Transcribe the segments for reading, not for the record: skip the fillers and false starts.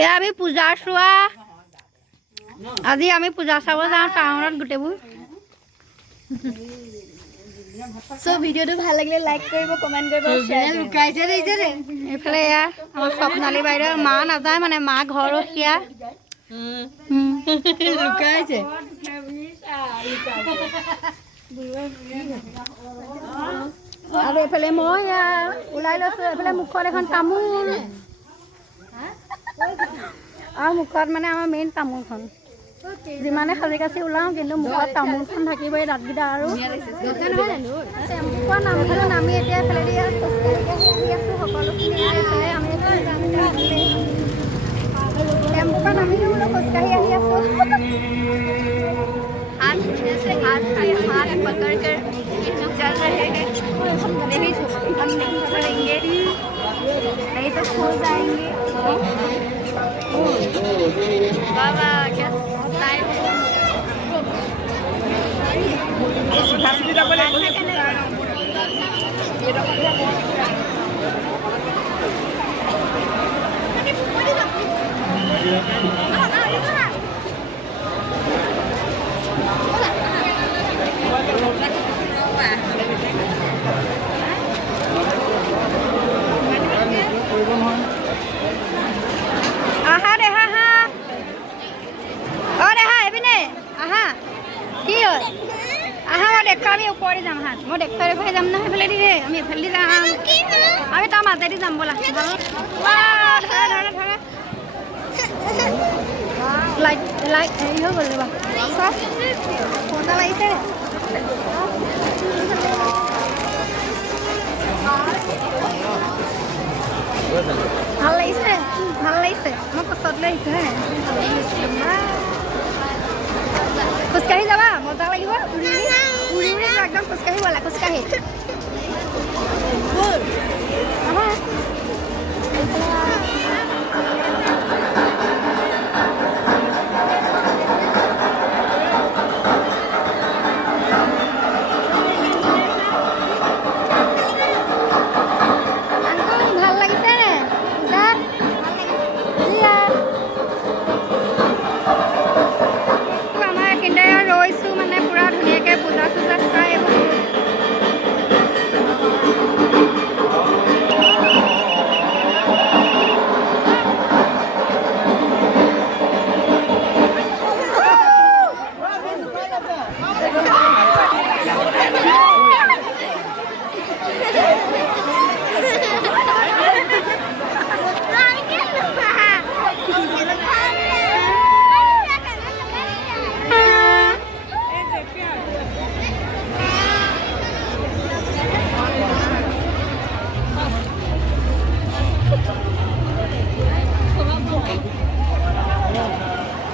এয়া আমি পূজাৰ চোৱা আজি আমি পূজা চাব যাওঁ টাউনত গোটেইবোৰ সো ভিডিওটো ভাল লাগিলে লাইক কৰিব কমেন্ট কৰিব শেয়াৰ লুকাইছে দেইছে ৰে এইফালে এয়া আমাৰ স্বপ্নালী বাইদেউ মা নাযায় মানে মা ঘৰ ৰখীয়া লুকাইছে আৰু এইফালে মই ওলাই লৈছোঁ এইফালে মুখত এখন তামোল আৰু মুখত মানে আমাৰ মেইন তামোলখন যিমানে সাজি কাচি ওলাওঁ কিন্তু মুখত তামোলখন থাকিবই দাঁতকেইটা আৰু টেম্পুখন নামি এতিয়া এইফালেদি খোজকাঢ়ি আছোঁ সকলোখিনি এইফালে আমি টেম্পুখন নামিও বোলো খোজকাঢ়ি আহি আছোঁ हाथ से हाथ पकड़ कर चल रहे हैं नहीं हम नहीं पड़ेंगे नहीं तो खो जाएंगे बाबा क्या style aha deh aha oh deh ha ebine aha ki hol aha mo dekha ami upori jam ha mo dekha re bhai jam na phele di re ami phele di jam ami ta mate di jam bola wow dhara dhara like ei ho gol ba sab phone laise ভাল লাগিছে মোক পছন্দ লাগিছে খোজকাঢ়ি যাবা মজা লাগিব উৰি উৰি একদম খোজকাঢ়ি বলা খোজকাঢ়ি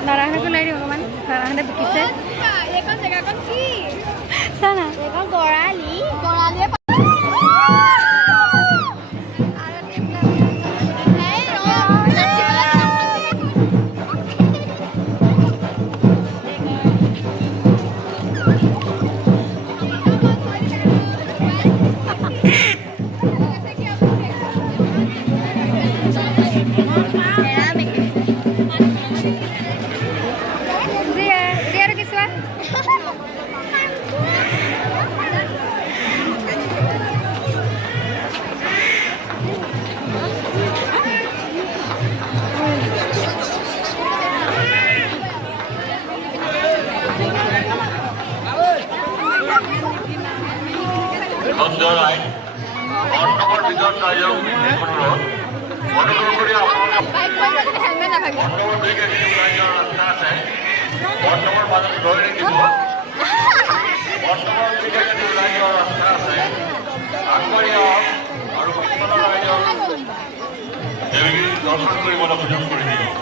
নাৰায়ণকো লৈ দিওঁ অকণমান নাৰায়ণে বিকিছে এইখন জেগাখন কি চানা এইখন গৰালিয়ে সঞ্জয় বর্তমান বিধান রাজ্য অনুরোধ অনুগ্রহ করে আপনারা বর্তমান দিকে কিছু রাজ্যের রাস্তা আছে বর্তমান মানুষ ধরে রেখেছিল বর্তমান দিকে কিছু রাজ্যের রাস্তা আছে আগবাড়ি আর পিছনের রাজ্য দেবীগিরি দর্শন কৰিবলৈ সুযোগ কৰি দিওঁ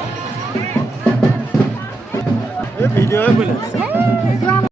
ভিডিঅ'য়ে